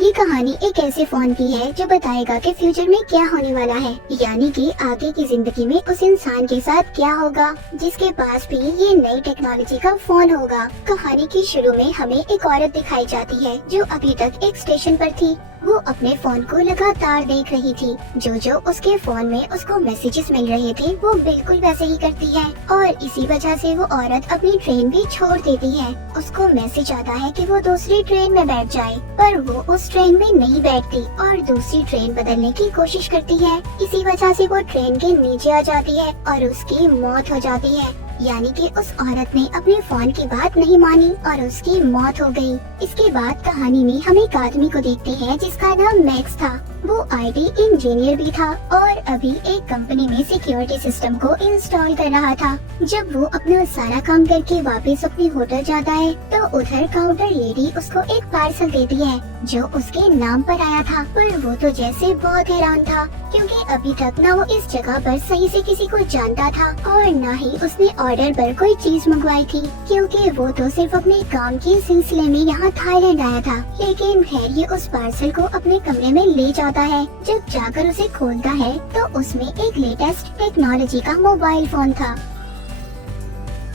ये कहानी एक ऐसे फोन की है जो बताएगा कि फ्यूचर में क्या होने वाला है, यानी कि आगे की जिंदगी में उस इंसान के साथ क्या होगा जिसके पास भी ये नई टेक्नोलॉजी का फोन होगा। कहानी की शुरू में हमें एक औरत दिखाई जाती है जो अभी तक एक स्टेशन पर थी। वो अपने फोन को लगातार देख रही थी। जो उसके फोन में उसको मैसेजेस मिल रहे थे वो बिल्कुल वैसे ही करती है और इसी वजह से वो औरत अपनी ट्रेन भी छोड़ देती है। उसको मैसेज आता है कि वो दूसरी ट्रेन में बैठ जाए, पर वो उस ट्रेन में नहीं बैठती और दूसरी ट्रेन बदलने की कोशिश करती है। इसी वजह से वो ट्रेन के नीचे आ जाती है और उसकी मौत हो जाती है, यानी कि उस औरत ने अपने फोन की बात नहीं मानी और उसकी मौत हो गई। इसके बाद कहानी में हम एक आदमी को देखते हैं जिसका नाम मैक्स था। वो आईटी इंजीनियर भी था और अभी एक कंपनी में सिक्योरिटी सिस्टम को इंस्टॉल कर रहा था। जब वो अपना सारा काम करके वापस अपने होटल जाता है तो उधर काउंटर लेडी उसको एक पार्सल देती है जो उसके नाम पर आया था। पर वो तो जैसे बहुत हैरान था क्योंकि अभी तक ना वो इस जगह पर सही से किसी को जानता था और न ही उसने ऑर्डर पर कोई चीज मंगवाई थी, क्योंकि वो तो सिर्फ अपने काम के सिलसिले में यहाँ थाईलैंड आया था। लेकिन खैर ये उस पार्सल को अपने कमरे में ले जाता है। जब जाकर उसे खोलता है तो उसमें एक लेटेस्ट टेक्नोलॉजी का मोबाइल फोन था।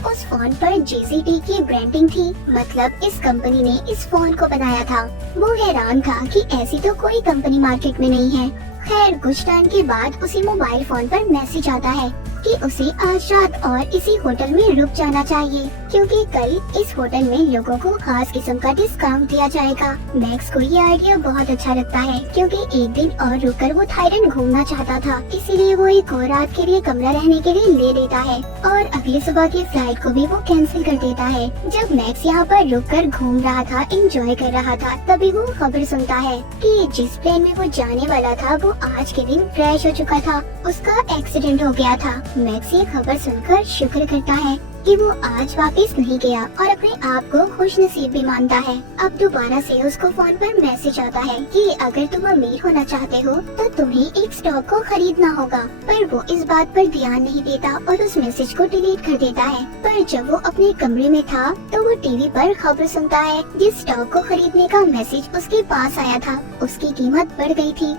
उस फोन पर JCT की ब्रांडिंग थी, मतलब इस कंपनी ने इस फोन को बनाया था। वो हैरान था कि ऐसी तो कोई कंपनी मार्केट में नहीं है। खैर कुछ टाइम के बाद उसी मोबाइल फोन पर मैसेज आता है कि उसे आज रात और इसी होटल में रुक जाना चाहिए क्योंकि कल इस होटल में लोगों को खास किस्म का डिस्काउंट दिया जाएगा। मैक्स को ये आइडिया बहुत अच्छा लगता है क्योंकि एक दिन और रुककर वो थाईलैंड घूमना चाहता था, इसीलिए वो एक और रात के लिए कमरा रहने के लिए ले लेता है और अगली सुबह की फ्लाइट को भी वो कैंसिल कर देता है। जब मैक्स यहाँ पर रुककर घूम रहा था, एंजॉय कर रहा था, तभी वो खबर सुनता है कि जिस प्लेन में वो जाने वाला था वो आज के दिन क्रैश हो चुका था, उसका एक्सीडेंट हो गया था। मैक्स ये खबर सुनकर शुक्र करता है कि वो आज वापस नहीं गया और अपने आप को खुश नसीब भी मानता है। अब दोबारा से उसको फोन पर मैसेज आता है कि अगर तुम अमीर होना चाहते हो तो तुम्हें एक स्टॉक को खरीदना होगा, पर वो इस बात पर ध्यान नहीं देता और उस मैसेज को डिलीट कर देता है। पर जब वो अपने कमरे में था तो वो टीवी पर खबर सुनता है जिस स्टॉक को खरीदने का मैसेज उसके पास आया था उसकी कीमत बढ़ गई थी।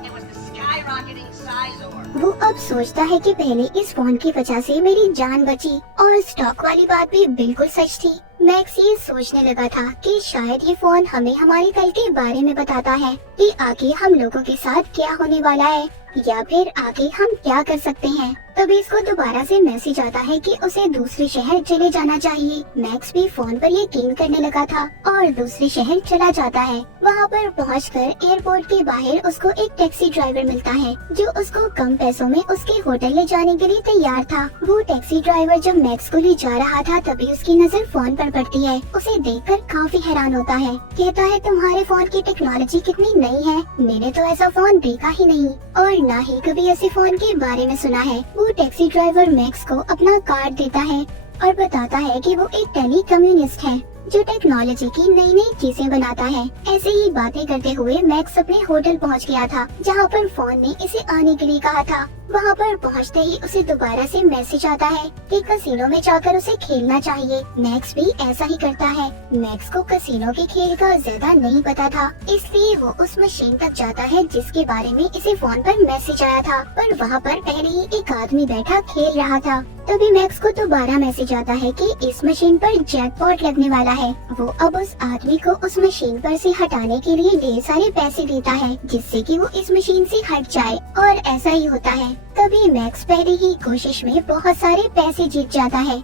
वो अब सोचता है कि पहले इस फोन की वजह से मेरी जान बची और स्टॉक वाली बात भी बिल्कुल सच थी। मैक्स ये सोचने लगा था कि शायद ये फोन हमें हमारे कल के बारे में बताता है कि आगे हम लोगों के साथ क्या होने वाला है या फिर आगे हम क्या कर सकते हैं। तभी इसको दोबारा से मैसेज आता है कि उसे दूसरे शहर चले जाना चाहिए। मैक्स भी फोन पर यकीन करने लगा था और दूसरे शहर चला जाता है। वहाँ पर पहुंचकर एयरपोर्ट के बाहर उसको एक टैक्सी ड्राइवर मिलता है जो उसको कम पैसों में उसके होटल ले जाने के लिए तैयार था। वो टैक्सी ड्राइवर जब मैक्स को ले जा रहा था तभी उसकी नजर फोन पर पड़ती है। उसे देखकर काफी हैरान होता है। कहता है तुम्हारे फोन की टेक्नोलॉजी कितनी नई है, मैंने तो ऐसा फोन देखा ही नहीं और न ही कभी ऐसे फोन के बारे में सुना है। वो टैक्सी ड्राइवर मैक्स को अपना कार्ड देता है और बताता है कि वो एक टेली कम्युनिस्ट है जो टेक्नोलॉजी की नई नई चीजें बनाता है। ऐसे ही बातें करते हुए मैक्स अपने होटल पहुंच गया था जहां पर फोन ने इसे आने के लिए कहा था। वहां पर पहुंचते ही उसे दोबारा से मैसेज आता है कि कसिनो में जाकर उसे खेलना चाहिए। मैक्स भी ऐसा ही करता है। मैक्स को कसिनो के खेल का ज्यादा नहीं पता था, इसलिए वो उस मशीन तक जाता है जिसके बारे में इसे फोन पर मैसेज आया था, पर वहाँ पर पहले ही एक आदमी बैठा खेल रहा था। तभी मैक्स को दोबारा मैसेज आता है कि इस मशीन पर जैकपॉट लगने वाला है। वो अब उस आदमी को उस मशीन पर से हटाने के लिए ढेर सारे पैसे देता है जिससे कि वो इस मशीन से हट जाए और ऐसा ही होता है। तभी मैक्स पहले ही कोशिश में बहुत सारे पैसे जीत जाता है।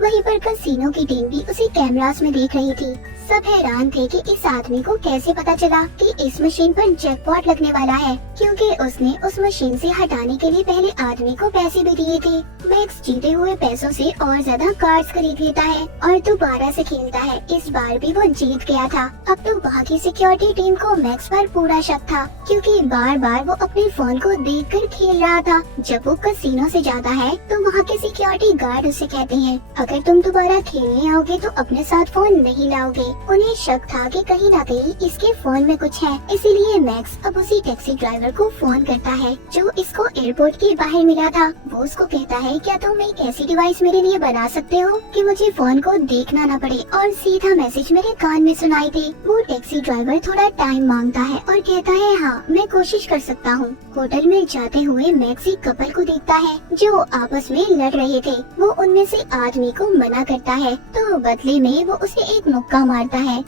वहीं पर कसिनो की टीम भी उसे कैमरास में देख रही थी। सब हैरान थे कि इस आदमी को कैसे पता चला कि इस मशीन पर जैकपॉट लगने वाला है, क्योंकि उसने उस मशीन से हटाने के लिए पहले आदमी को पैसे भी दिए थे। मैक्स जीते हुए पैसों से और ज्यादा कार्ड्स खरीद लेता है और दोबारा से खेलता है। इस बार भी वो जीत गया था। अब तो वहाँ की सिक्योरिटी टीम को मैक्स पर पूरा शक था क्योंकि बार बार वो अपने फोन को देखकर खेल रहा था। जब वो कसिनो से जाता है तो वहाँ के सिक्योरिटी गार्ड उसे कहते हैं अगर तुम दोबारा खेलने आओगे तो अपने साथ फोन नहीं लाओगे। उन्हें शक था कि कहीं ना कहीं इसके फोन में कुछ है, इसीलिए मैक्स अब उसी टैक्सी ड्राइवर ड्राइवर को फोन करता है जो इसको एयरपोर्ट के बाहर मिला था। वो उसको कहता है, क्या तुम एक ऐसी डिवाइस मेरे लिए बना सकते हो कि मुझे फोन को देखना न पड़े और सीधा मैसेज मेरे कान में सुनाई दे। वो टैक्सी ड्राइवर थोड़ा टाइम मांगता है और कहता है, हाँ मैं कोशिश कर सकता हूँ। होटल में जाते हुए मैक्स एक कपल को देखता है जो आपस में लड़ रहे थे। वो उनमें से आदमी को मना करता है तो बदले में वो उसे एक मुक्का मारता है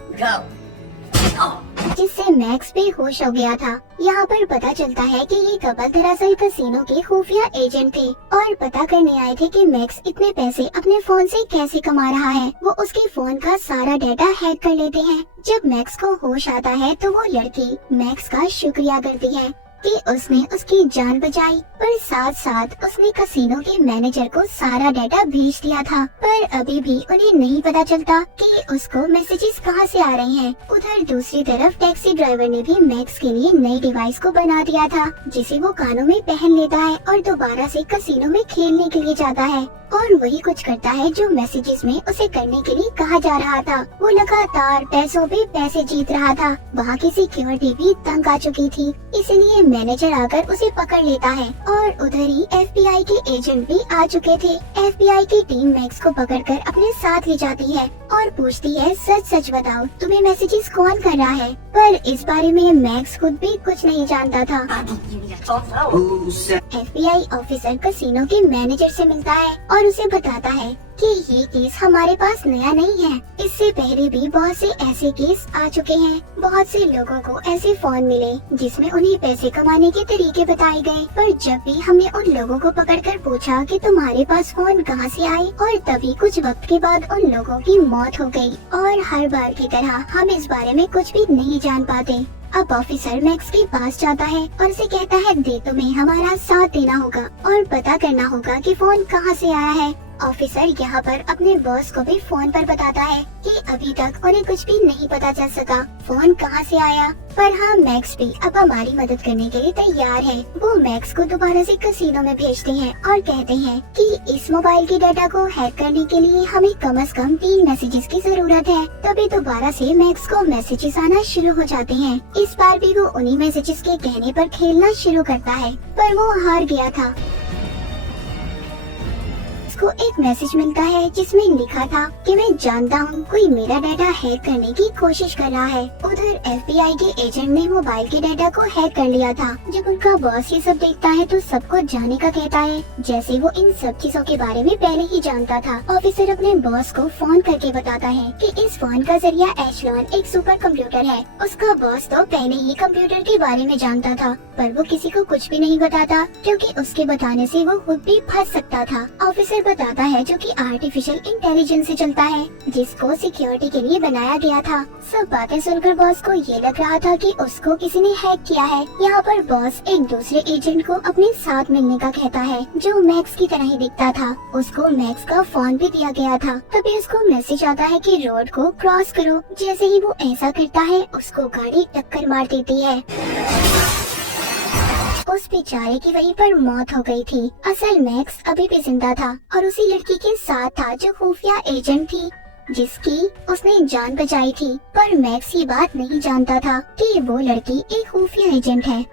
जिससे मैक्स बेहोश हो गया था। यहाँ पर पता चलता है कि ये कपल दरअसल कैसीनो के खुफिया एजेंट थे और पता करने आए थे कि मैक्स इतने पैसे अपने फोन से कैसे कमा रहा है। वो उसके फोन का सारा डेटा हैक कर लेते हैं। जब मैक्स को होश आता है तो वो लड़की मैक्स का शुक्रिया करती है कि उसने उसकी जान बचाई, पर साथ साथ उसने कैसीनो के मैनेजर को सारा डेटा भेज दिया था। पर अभी भी उन्हें नहीं पता चलता कि उसको मैसेजेस कहां से आ रहे हैं। उधर दूसरी तरफ टैक्सी ड्राइवर ने भी मैक्स के लिए नई डिवाइस को बना दिया था जिसे वो कानों में पहन लेता है और दोबारा से कैसीनो में खेलने के लिए जाता है और वही कुछ करता है जो मैसेजेस में उसे करने के लिए कहा जा रहा था। वो लगातार पैसों पे पैसे जीत रहा था। वहाँ की सिक्योरिटी भी तंग आ चुकी थी, इसलिए मैनेजर आकर उसे पकड़ लेता है और उधर ही FBI के एजेंट भी आ चुके थे। FBI की टीम मैक्स को पकड़कर अपने साथ ले जाती है और पूछती है, सच सच बताओ तुम्हें मैसेजेस कौन कर रहा है। पर इस बारे में मैक्स खुद भी कुछ नहीं जानता था। FBI ऑफिसर कैसीनो के मैनेजर से मिलता है और उसे बताता है कि ये केस हमारे पास नया नहीं है। इससे पहले भी बहुत से ऐसे केस आ चुके हैं। बहुत से लोगों को ऐसे फोन मिले जिसमें उन्हें पैसे कमाने के तरीके बताए गए, पर जब भी हमने उन लोगों को पकड़कर पूछा कि तुम्हारे पास फोन कहां से आए, और तभी कुछ वक्त के बाद उन लोगों की मौत हो गई। और हर बार की तरह हम इस बारे में कुछ भी नहीं जान पाते। अब ऑफिसर मैक्स के पास जाता है और उसे कहता है, दे तुम्हें हमारा साथ देना होगा और पता करना होगा कि फोन कहां से आया है। ऑफिसर यहाँ पर अपने बॉस को भी फोन पर बताता है कि अभी तक उन्हें कुछ भी नहीं पता चल सका फोन कहाँ से आया। पर हाँ, मैक्स भी अब हमारी मदद करने के लिए तैयार है। वो मैक्स को दोबारा से कैसीनो में भेजते हैं और कहते हैं कि इस मोबाइल के डाटा को हैक करने के लिए हमें कम से कम 3 मैसेजेस की जरूरत है। तभी दोबारा से मैक्स को मैसेजेस आना शुरू हो जाते हैं। इस बार भी वो उन्हीं मैसेजेस के कहने पर खेलना शुरू करता है, पर वो हार गया था। को एक मैसेज मिलता है जिसमें लिखा था कि मैं जानता हूँ कोई मेरा डाटा हैक करने की कोशिश कर रहा है। उधर FBI के एजेंट ने मोबाइल के डाटा को हैक कर लिया था। जब उनका बॉस ये सब देखता है तो सबको जाने का कहता है, जैसे वो इन सब चीजों के बारे में पहले ही जानता था। ऑफिसर अपने बॉस को फोन करके बताता है कि इस फोन का जरिया एशलॉन एक सुपर कंप्यूटर है। उसका बॉस तो पहले ही कंप्यूटर के बारे में जानता था, पर वो किसी को कुछ भी नहीं बताता क्योंकि उसके बताने से वो खुद भी फंस सकता था। ऑफिसर बताता है जो कि आर्टिफिशियल इंटेलिजेंस से चलता है, जिसको सिक्योरिटी के लिए बनाया गया था। सब बातें सुनकर बॉस को ये लग रहा था कि उसको किसी ने हैक किया है। यहाँ पर बॉस एक दूसरे एजेंट को अपने साथ मिलने का कहता है जो मैक्स की तरह ही दिखता था। उसको मैक्स का फोन भी दिया गया था। तभी उसको मैसेज आता है कि रोड को क्रॉस करो। जैसे ही वो ऐसा करता है उसको गाड़ी टक्कर मार देती है। उस बेचारे की वहीं पर मौत हो गई थी। असल मैक्स अभी भी जिंदा था और उसी लड़की के साथ था जो खुफिया एजेंट थी जिसकी उसने जान बचाई थी। पर मैक्स ये बात नहीं जानता था कि वो लड़की एक खुफिया एजेंट है।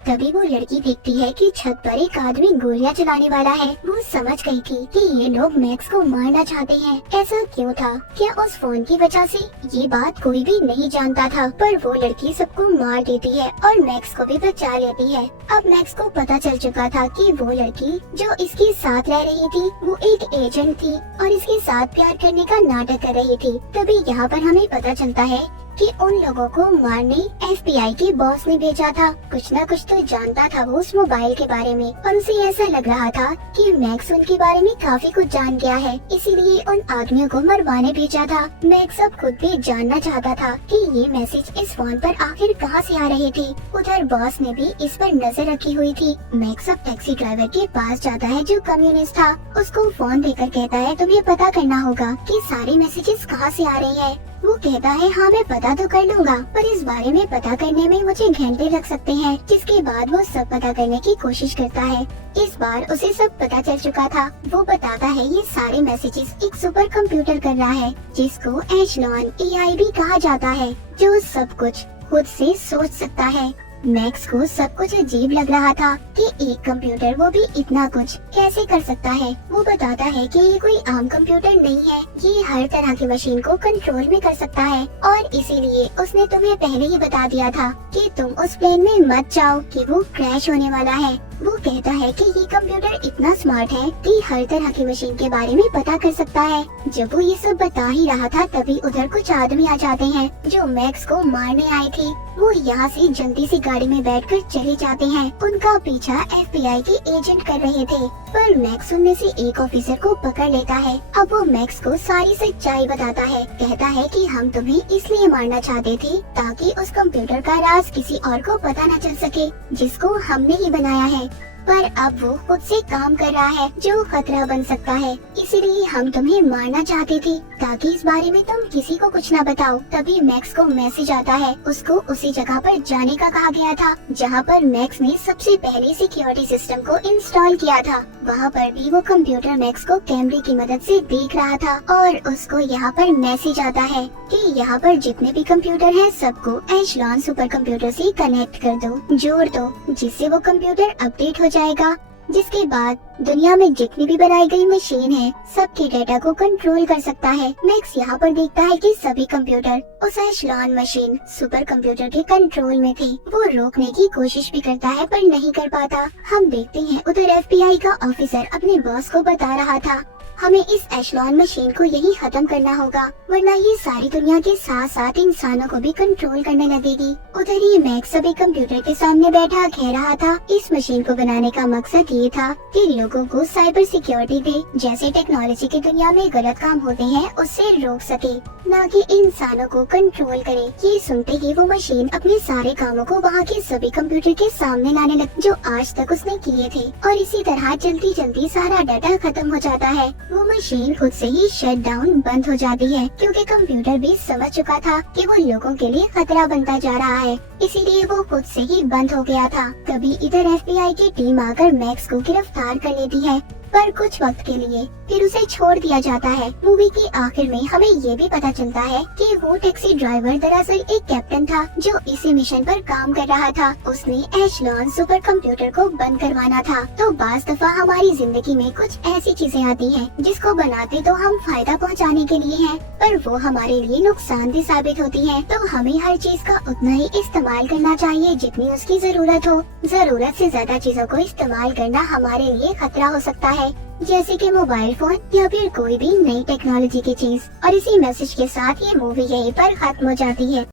तभी वो लड़की देखती है कि छत पर एक आदमी गोलियां चलाने वाला है। वो समझ गई थी कि ये लोग मैक्स को मारना चाहते हैं। ऐसा क्यों था? क्या उस फोन की वजह से? ये बात कोई भी नहीं जानता था, पर वो लड़की सबको मार देती है और मैक्स को भी बचा लेती है। अब मैक्स को पता चल चुका था कि वो लड़की जो इसके साथ रह रही थी वो एक एजेंट थी और इसके साथ प्यार करने का नाटक कर रही थी। तभी यहाँ पर हमें पता चलता है कि उन लोगों को मारने FBI के बॉस ने भेजा था। कुछ न कुछ तो जानता था वो उस मोबाइल के बारे में और उसे ऐसा लग रहा था कि मैक्स उनके बारे में काफी कुछ जान गया है, इसीलिए उन आदमियों को मरवाने भेजा था। मैक्स अब खुद भी जानना चाहता था कि ये मैसेज इस फोन पर आखिर कहां से आ रहे थे। उधर बॉस ने भी इस पर नजर रखी हुई थी। मैक्स अब टैक्सी ड्राइवर के पास जाता है जो कम्युनिस्ट था। उसको फोन देकर कहता है तुम्हें पता करना होगा कि सारे मैसेजेस कहां से आ रहे हैं। वो कहता है हाँ मैं पता तो कर लूंगा, पर इस बारे में पता करने में मुझे घंटे लग सकते हैं। जिसके बाद वो सब पता करने की कोशिश करता है। इस बार उसे सब पता चल चुका था। वो बताता है ये सारे मैसेजेस एक सुपर कंप्यूटर कर रहा है जिसको एशलॉन AI भी कहा जाता है, जो सब कुछ खुद से सोच सकता है। मैक्स को सब कुछ अजीब लग रहा था कि एक कंप्यूटर, वो भी इतना कुछ, कैसे कर सकता है। वो बताता है कि ये कोई आम कंप्यूटर नहीं है, ये हर तरह की मशीन को कंट्रोल में कर सकता है और इसीलिए उसने तुम्हें पहले ही बता दिया था कि तुम उस प्लेन में मत जाओ कि वो क्रैश होने वाला है। वो कहता है कि ये कंप्यूटर इतना स्मार्ट है कि हर तरह की मशीन के बारे में पता कर सकता है। जब वो ये सब बता ही रहा था तभी उधर कुछ आदमी आ जाते हैं जो मैक्स को मारने आए थे। वो यहाँ से जल्दी से गाड़ी में बैठकर चले जाते हैं। उनका पीछा FBI के एजेंट कर रहे थे, पर मैक्स उनमें से एक ऑफिसर को पकड़ लेता है। अब वो मैक्स को सारी सच्चाई बताता है। कहता है कि हम तुम्हें इसलिए मारना चाहते थे ताकि उस कंप्यूटर का राज किसी और को पता न चल सके जिसको हमने ही बनाया है, पर अब वो खुद से काम कर रहा है जो खतरा बन सकता है। इसीलिए हम तुम्हें मारना चाहते थे ताकि इस बारे में तुम किसी को कुछ न बताओ। तभी मैक्स को मैसेज आता है। उसको उसी जगह पर जाने का कहा गया था जहाँ पर मैक्स ने सबसे पहले सिक्योरिटी सिस्टम को इंस्टॉल किया था। वहाँ पर भी वो कंप्यूटर मैक्स को कैमरे की मदद से देख रहा था और उसको यहाँ पर मैसेज आता है कि यहाँ पर जितने भी कंप्यूटर हैं सबको एशलॉन सुपर कंप्यूटर से कनेक्ट कर दो, जोड़ दो, जिससे वो कंप्यूटर अपडेट हो जाएगा। जिसके बाद दुनिया में जितनी भी बनाई गई मशीन है सबके डेटा को कंट्रोल कर सकता है। मैक्स यहाँ पर देखता है कि सभी कंप्यूटर उस एशलॉन मशीन सुपर कंप्यूटर के कंट्रोल में थे। वो रोकने की कोशिश भी करता है पर नहीं कर पाता। हम देखते हैं उधर FBI का ऑफिसर अपने बॉस को बता रहा था हमें इस एशलॉन मशीन को यही खत्म करना होगा, वरना ये सारी दुनिया के साथ साथ इंसानों को भी कंट्रोल करने लगेगी। उधर ही मैक्स सभी कंप्यूटर के सामने बैठा कह रहा था इस मशीन को बनाने का मकसद ये था कि लोगों को साइबर सिक्योरिटी दे, जैसे टेक्नोलॉजी की दुनिया में गलत काम होते हैं उससे रोक सके, न कि इंसानों को कंट्रोल करे। ये सुनते ही वो मशीन अपने सारे कामों को वहाँ के सभी कंप्यूटर के सामने लाने लगी जो आज तक उसने किए थे, और इसी तरह जल्दी जल्दी सारा डाटा खत्म हो जाता है। वो मशीन खुद से ही शट डाउन बंद हो जाती है क्योंकि कंप्यूटर भी समझ चुका था कि वो लोगों के लिए खतरा बनता जा रहा है, इसीलिए वो खुद से ही बंद हो गया था। तभी इधर FBI की टीम आकर मैक्स को गिरफ्तार कर लेती है, पर कुछ वक्त के लिए फिर उसे छोड़ दिया जाता है। मूवी के आखिर में हमें ये भी पता चलता है कि वो टैक्सी ड्राइवर दरअसल एक कैप्टन था जो इसी मिशन पर काम कर रहा था। उसने एशलॉन सुपर कंप्यूटर को बंद करवाना था। तो बाज़ दफा हमारी जिंदगी में कुछ ऐसी चीजें आती हैं जिसको बनाते तो हम फायदा पहुंचाने के लिए हैं, पर वो हमारे लिए नुकसानदेह साबित होती है। तो हमें हर चीज का उतना ही इस्तेमाल करना चाहिए जितनी उसकी जरूरत हो। जरूरत से ज्यादा चीजों को इस्तेमाल करना हमारे लिए खतरा हो सकता है, जैसे कि मोबाइल फोन या फिर कोई भी नई टेक्नोलॉजी की चीज। और इसी मैसेज के साथ ये मूवी यहीं पर खत्म हो जाती है।